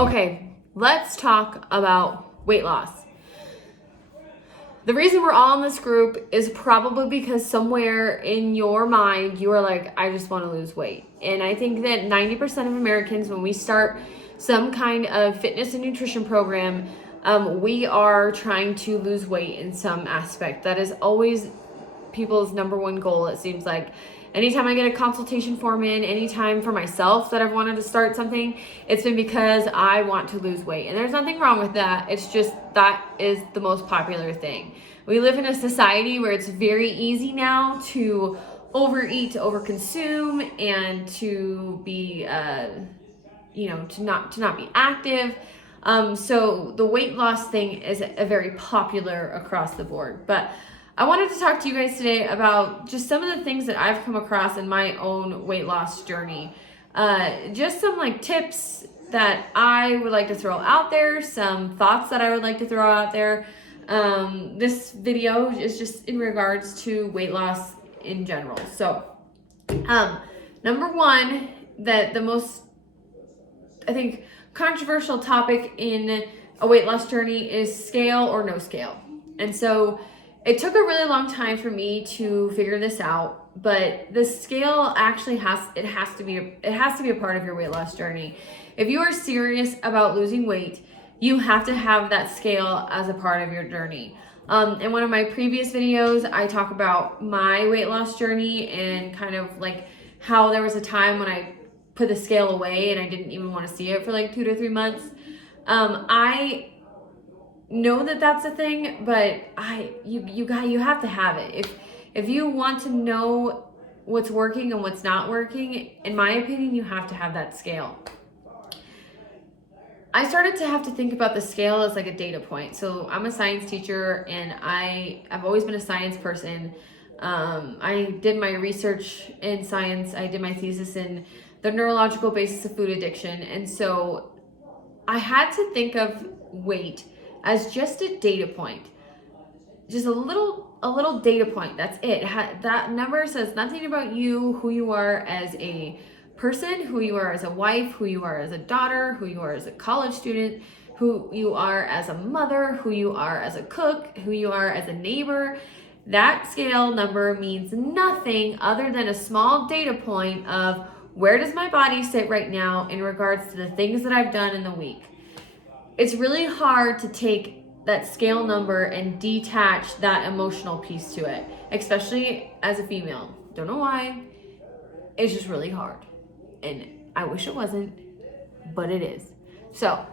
Okay, let's talk about weight loss. The reason we're all in this group is probably because somewhere in your mind you are like, I just want to lose weight. And I think that 90% of Americans, when we start some kind of fitness and nutrition program, we are trying to lose weight in some aspect. That is always people's number one goal, it seems like. Anytime I get a consultation form in, anytime for myself that I've wanted to start something, it's been because I want to lose weight. And there's nothing wrong with that. It's just that is the most popular thing. We live in a society where it's very easy now to overeat, to overconsume, and to be, to not be active. So the weight loss thing is a very popular across the board. But I wanted to talk to you guys today about just some of the things that I've come across in my own weight loss journey. Just some tips that I would like to throw out there, some thoughts that I would like to throw out there. This video is just in regards to weight loss in general. So, number one, that the most, I think, controversial topic in a weight loss journey is scale or no scale. And so it took a really long time for me to figure this out, but the scale actually has to be a part of your weight loss journey. If you are serious about losing weight, you have to have that scale as a part of your journey. In one of my previous videos, I talk about my weight loss journey and kind of how there was a time when I put the scale away and I didn't even want to see it for 2 to 3 months. I know that that's a thing, but you have to have it. If you want to know what's working and what's not working, in my opinion, you have to have that scale. I started to have to think about the scale as a data point. So I'm a science teacher and I've always been a science person. I did my research in science. I did my thesis in the neurological basis of food addiction. And so I had to think of weight as just a data point, just a little data point. That's it. That number says nothing about you, who you are as a person, who you are as a wife, who you are as a daughter, who you are as a college student, who you are as a mother, who you are as a cook, who you are as a neighbor. That scale number means nothing other than a small data point of where does my body sit right now in regards to the things that I've done in the week. It's really hard to take that scale number and detach that emotional piece to it, especially as a female. Don't know why. It's just really hard. And I wish it wasn't, but it is. So,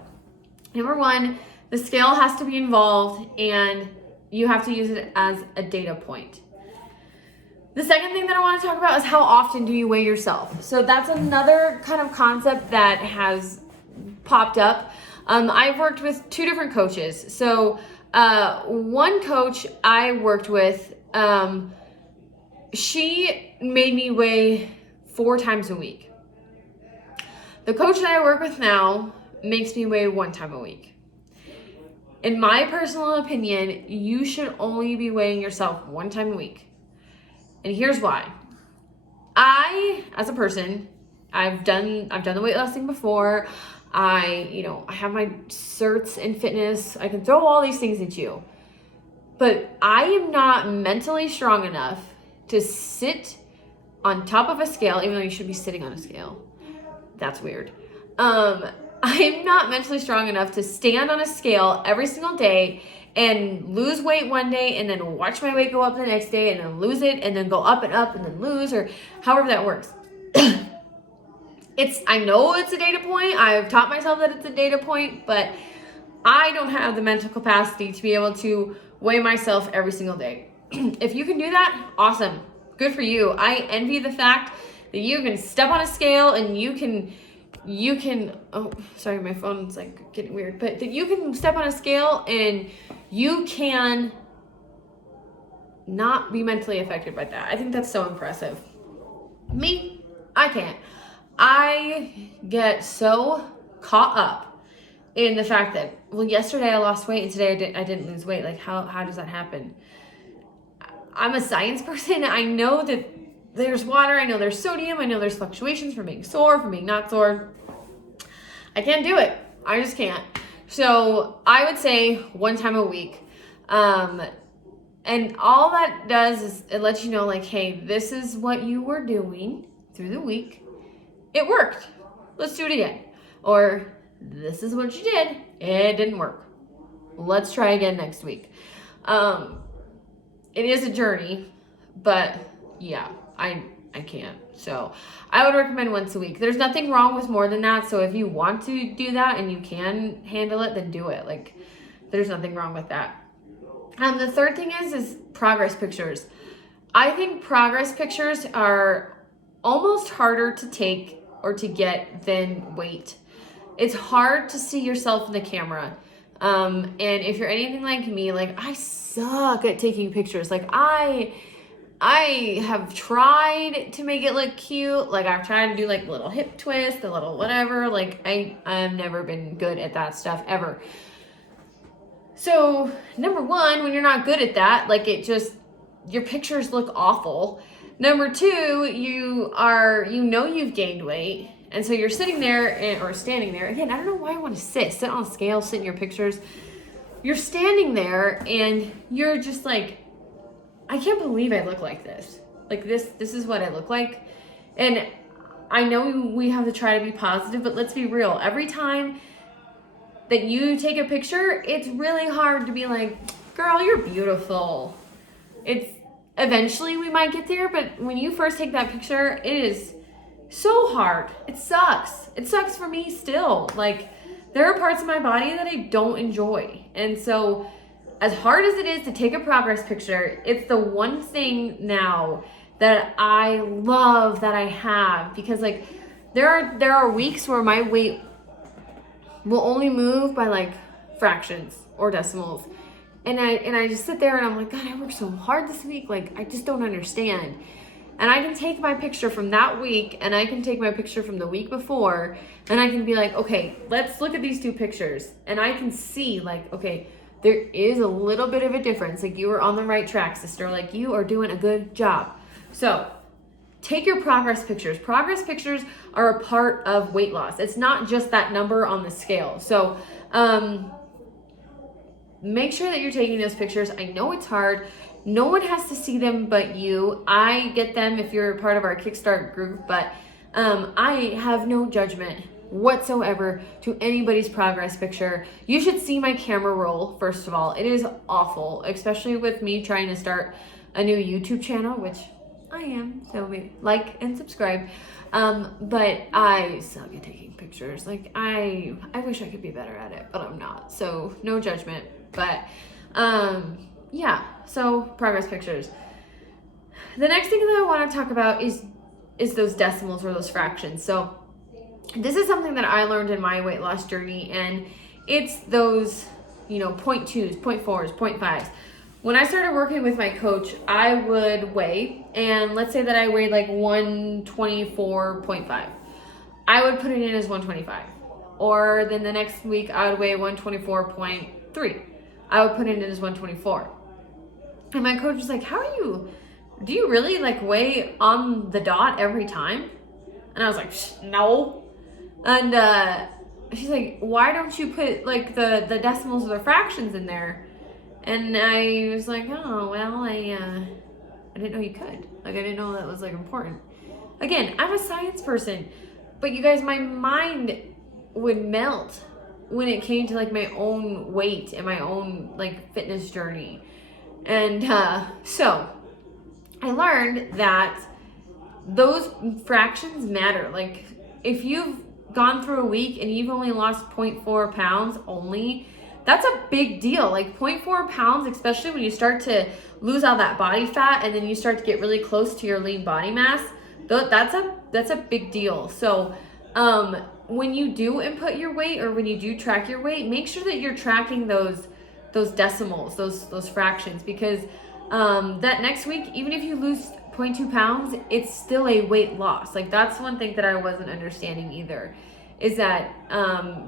number one, the scale has to be involved and you have to use it as a data point. The second thing that I want to talk about is how often do you weigh yourself? So that's another kind of concept that has popped up. I've worked with 2 different coaches. So one coach I worked with, she made me weigh 4 times a week. The coach that I work with now makes me weigh 1 time a week. In my personal opinion, you should only be weighing yourself 1 time a week. And here's why. I, as a person, I've done the weight loss thing before. I have my certs in fitness. I can throw all these things at you. But I am not mentally strong enough to sit on top of a scale, even though you should be sitting on a scale. That's weird. I'm not mentally strong enough to stand on a scale every single day and lose weight one day and then watch my weight go up the next day and then lose it and then go up and then lose, or however that works. I know it's a data point. I've taught myself that it's a data point, but I don't have the mental capacity to be able to weigh myself every single day. If you can do that, awesome. Good for you. I envy the fact that you can step on a scale and you can, oh, sorry, my phone's getting weird, but that you can step on a scale and you can not be mentally affected by that. I think that's so impressive. Me, I can't. I get so caught up in the fact that, well, yesterday I lost weight and today I didn't lose weight. How does that happen? I'm a science person. I know that there's water. I know there's sodium. I know there's fluctuations from being sore, from being not sore. I can't do it. I just can't. So I would say 1 time a week. And all that does is it lets you know, like, hey, this is what you were doing through the week. It worked. Let's do it again. Or this is what you did. It didn't work. Let's try again next week. It is a journey, but yeah, I can't. So I would recommend once a week. There's nothing wrong with more than that. So if you want to do that and you can handle it, then do it. Like, there's nothing wrong with that. The third thing is progress pictures. I think progress pictures are almost harder to take or to get than weight. It's hard to see yourself in the camera. And if you're anything like me, like, I suck at taking pictures. Like, I have tried to make it look cute. Like, I've tried to do like little hip twist, a little whatever. Like, I've never been good at that stuff ever. So, number one, when you're not good at that, like, your pictures look awful. Number two, you've gained weight. And so you're sitting there or standing there. Again, I don't know why I want to sit on a scale, sit in your pictures. You're standing there and you're just like, I can't believe I look like this. Like, this is what I look like. And I know we have to try to be positive, but let's be real. Every time that you take a picture, it's really hard to be like, girl, you're beautiful. Eventually we might get there, but when you first take that picture, it is so hard. It sucks. It sucks for me still. Like, there are parts of my body that I don't enjoy. And so as hard as it is to take a progress picture, it's the one thing now that I love that I have, because like there are weeks where my weight will only move by like fractions or decimals. And I just sit there and I'm like, God, I worked so hard this week. Like, I just don't understand. And I can take my picture from that week and I can take my picture from the week before and I can be like, okay, let's look at these two pictures. And I can see like, okay, there is a little bit of a difference. Like, you were on the right track, sister. Like, you are doing a good job. So take your progress pictures. Progress pictures are a part of weight loss. It's not just that number on the scale. So make sure that you're taking those pictures. I know it's hard. No one has to see them but you. I get them if you're part of our Kickstart group, but I have no judgment whatsoever to anybody's progress picture. You should see my camera roll, first of all. It is awful, especially with me trying to start a new YouTube channel, which I am, so like and subscribe. But I suck at taking pictures. Like, I wish I could be better at it, but I'm not. So no judgment. But yeah, so progress pictures. The next thing that I want to talk about is those decimals or those fractions. So this is something that I learned in my weight loss journey, and it's those, 0.2s, 0.4s, 0.5s. When I started working with my coach, I would weigh, and let's say that I weighed like 124.5. I would put it in as 125. Or then the next week I would weigh 124.3. I would put it in as 124. And my coach was like, do you really like weigh on the dot every time? And I was like, no. And she's like, why don't you put like the decimals or the fractions in there? And I was like, oh, well, I didn't know you could. Like, I didn't know that was like important. Again, I'm a science person, but you guys, my mind would melt when it came to like my own weight and my own like fitness journey. And so I learned that those fractions matter. Like, if you've gone through a week and you've only lost 0.4 pounds only, that's a big deal. Like 0.4 pounds, especially when you start to lose all that body fat and then you start to get really close to your lean body mass, that's a big deal. So when you do input your weight or when you do track your weight, make sure that you're tracking those decimals, those fractions, because that next week, even if you lose 0.2 pounds, it's still a weight loss. Like, that's one thing that I wasn't understanding either, is that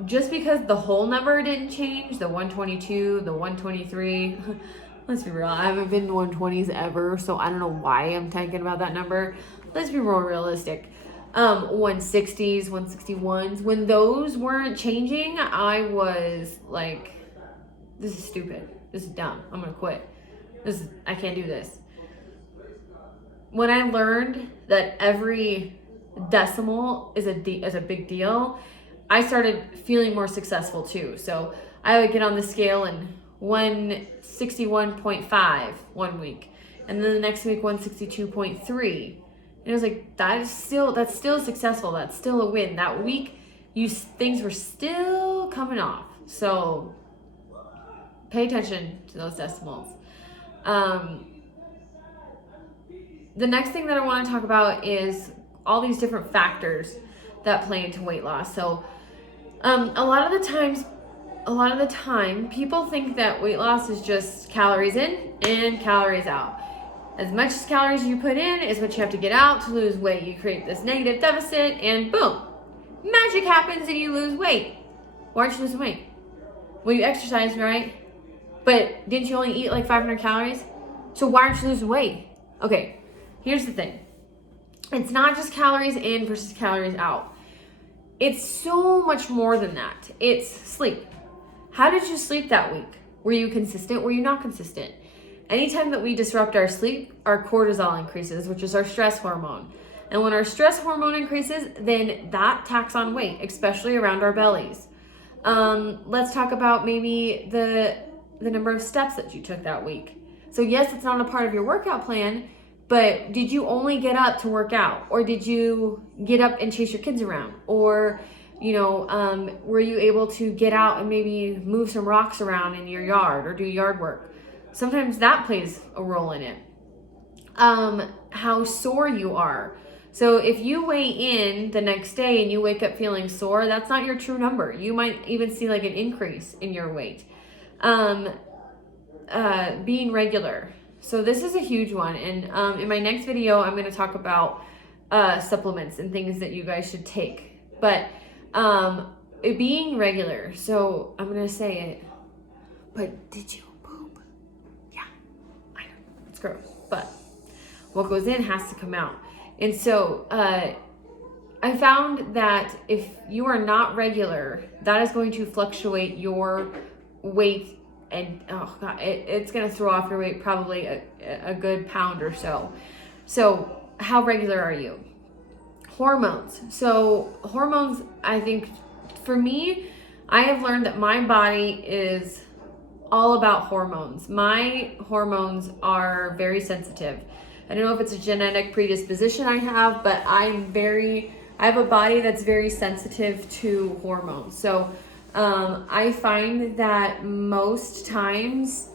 just because the whole number didn't change, the 122, the 123, let's be real, I haven't been in 120s ever, so I don't know why I'm thinking about that number. Let's be more realistic. 160s, 161s. When those weren't changing, I was like, this is stupid. This is dumb. I'm gonna quit. I can't do this. When I learned that every decimal is a big deal, I started feeling more successful too. So I would get on the scale and 161.5 one week, and then the next week 162.3. And it was like, that's still successful. That's still a win. That week, things were still coming off. So pay attention to those decimals. The next thing that I want to talk about is all these different factors that play into weight loss. So a lot of the time, people think that weight loss is just calories in and calories out. As much as calories you put in is what you have to get out to lose weight. You create this negative deficit and boom, magic happens and you lose weight. Why aren't you losing weight? Well, you exercised, right? But didn't you only eat like 500 calories? So why aren't you losing weight? Okay, here's the thing. It's not just calories in versus calories out. It's so much more than that. It's sleep. How did you sleep that week? Were you consistent? Were you not consistent? Anytime that we disrupt our sleep, our cortisol increases, which is our stress hormone. And when our stress hormone increases, then that tacks on weight, especially around our bellies. Let's talk about maybe the number of steps that you took that week. So yes, it's not a part of your workout plan, but did you only get up to work out? Or did you get up and chase your kids around? Or, were you able to get out and maybe move some rocks around in your yard or do yard work? Sometimes that plays a role in it. How sore you are. So if you weigh in the next day and you wake up feeling sore, that's not your true number. You might even see like an increase in your weight. Being regular. So this is a huge one. And in my next video, I'm going to talk about supplements and things that you guys should take. But being regular. So I'm going to say it. But did you poop? Yeah, I know. It's gross. But what goes in has to come out. And so I found that if you are not regular, that is going to fluctuate your weight. And oh god, it's gonna throw off your weight probably a good pound or so. So how regular are you? Hormones. So hormones, I think for me, I have learned that my body is all about hormones. My hormones are very sensitive. I don't know if it's a genetic predisposition I have, but I have a body that's very sensitive to hormones. So I find that most times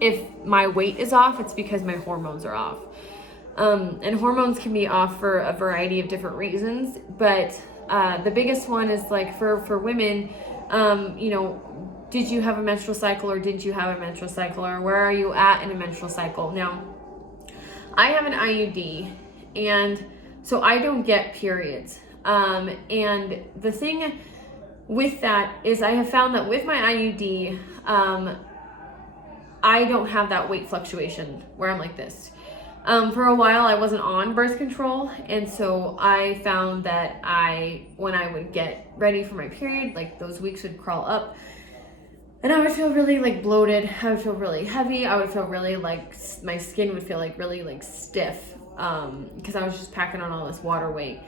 if my weight is off, it's because my hormones are off. And hormones can be off for a variety of different reasons, but the biggest one is like for women, did you have a menstrual cycle or didn't you have a menstrual cycle, or where are you at in a menstrual cycle? Now, I have an IUD, and so I don't get periods. And the thing with that is I have found that with my IUD, I don't have that weight fluctuation where I'm like this. For a while I wasn't on birth control, and so I found that when I would get ready for my period, like those weeks would crawl up and I would feel really like bloated. I would feel really heavy. I would feel really like my skin would feel like really like stiff because I was just packing on all this water weight.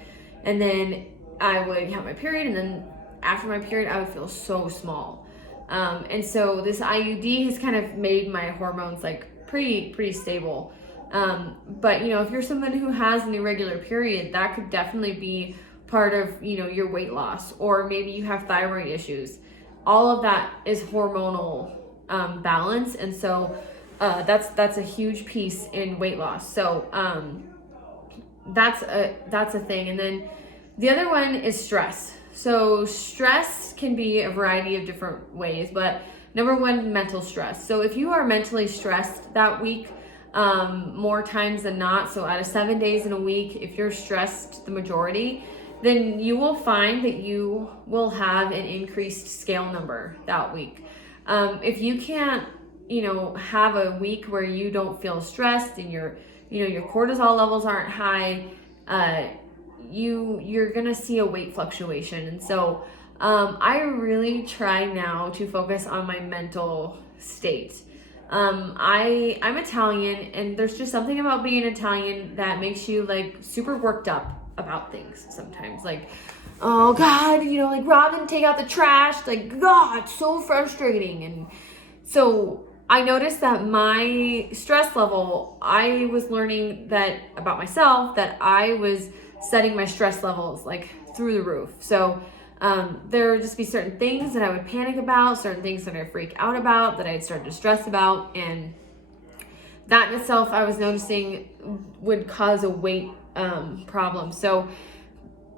And then I would have my period, and then after my period, I would feel so small. And so this IUD has kind of made my hormones like pretty stable. But if you're someone who has an irregular period, that could definitely be part of, your weight loss, or maybe you have thyroid issues. All of that is hormonal, balance. And so, that's a huge piece in weight loss. So, that's a thing. And then the other one is stress. So stress can be a variety of different ways, but number one, mental stress. So if you are mentally stressed that week, more times than not, so out of 7 days in a week, if you're stressed the majority, then you will find that you will have an increased scale number that week. If you can't, have a week where you don't feel stressed and your cortisol levels aren't high, you're gonna see a weight fluctuation. And so I really try now to focus on my mental state. I'm Italian, and there's just something about being Italian that makes you like super worked up about things sometimes. Like, oh God, like Robin, take out the trash. Like, God, it's so frustrating. And so I noticed that my stress level, I was learning that about myself, that I was setting my stress levels like through the roof. So there would just be certain things that I would panic about, certain things that I freak out about, that I'd start to stress about. And that in itself, I was noticing would cause a weight problem. So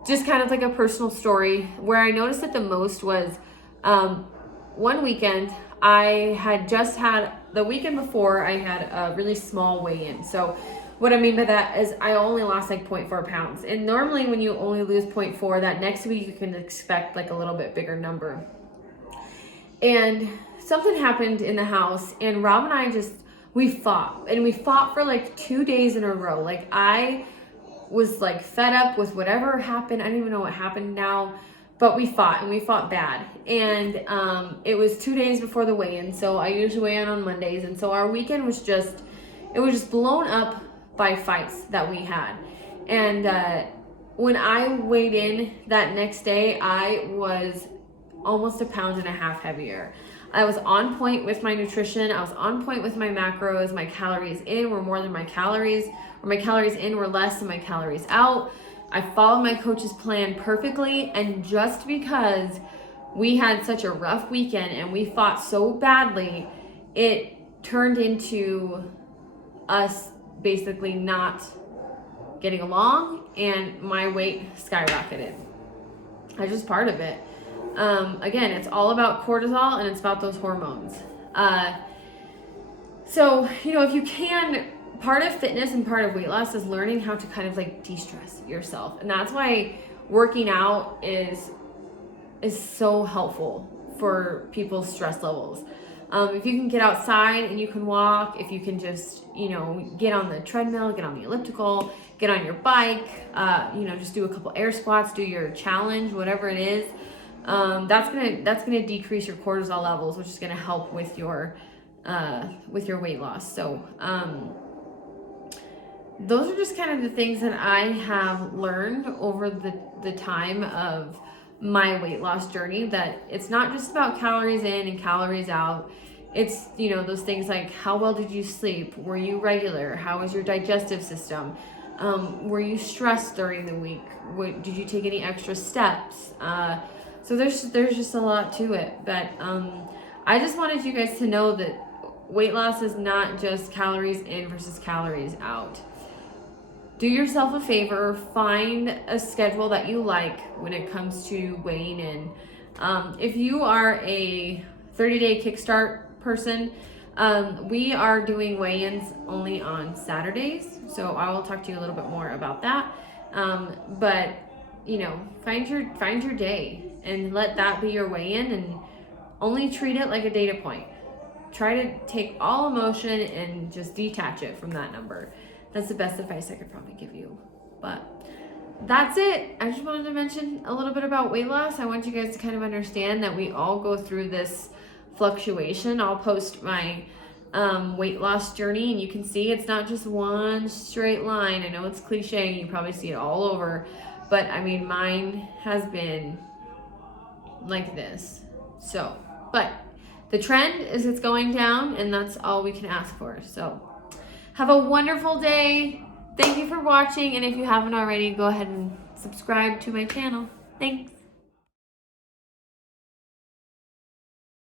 just kind of like a personal story, where I noticed it the most was one weekend. I had just had, the weekend before, I had a really small weigh-in. So what I mean by that is I only lost like 0.4 pounds. And normally when you only lose 0.4, that next week you can expect like a little bit bigger number. And something happened in the house, and Rob and I we fought. And we fought for like 2 days in a row. Like, I was like fed up with whatever happened. I don't even know what happened now. But we fought, and we fought bad. And it was 2 days before the weigh-in. So I usually weigh in on Mondays. And so our weekend was just blown up by fights that we had. And when I weighed in that next day, I was almost 1.5 pounds heavier. I was on point with my nutrition. I was on point with my macros. My calories in were more than my calories, or my calories in were less than my calories out. I followed my coach's plan perfectly, and just because we had such a rough weekend and we fought so badly, it turned into us basically not getting along, and my weight skyrocketed. That's just part of it. Again, it's all about cortisol, and it's about those hormones. So, if you can, part of fitness and part of weight loss is learning how to kind of like de-stress yourself. And that's why working out is so helpful for people's stress levels. If you can get outside and you can walk, if you can just, get on the treadmill, get on the elliptical, get on your bike, just do a couple air squats, do your challenge, whatever it is, that's gonna decrease your cortisol levels, which is gonna help with your weight loss. So, those are just kind of the things that I have learned over the time of my weight loss journey, that it's not just about calories in and calories out. It's, those things like, how well did you sleep? Were you regular? How was your digestive system? Were you stressed during the week? Did you take any extra steps? So there's just a lot to it. But I just wanted you guys to know that weight loss is not just calories in versus calories out. Do yourself a favor, find a schedule that you like when it comes to weighing in. If you are a 30-day kickstart person, we are doing weigh-ins only on Saturdays, so I will talk to you a little bit more about that. But find your day and let that be your weigh-in, and only treat it like a data point. Try to take all emotion and just detach it from that number. That's the best advice I could probably give you. But that's it. I just wanted to mention a little bit about weight loss. I want you guys to kind of understand that we all go through this fluctuation. I'll post my weight loss journey, and you can see it's not just one straight line. I know it's cliche, you probably see it all over, but I mean, mine has been like this. So, but the trend is it's going down, and that's all we can ask for. So have a wonderful day. Thank you for watching, and if you haven't already, go ahead and subscribe to my channel. Thanks.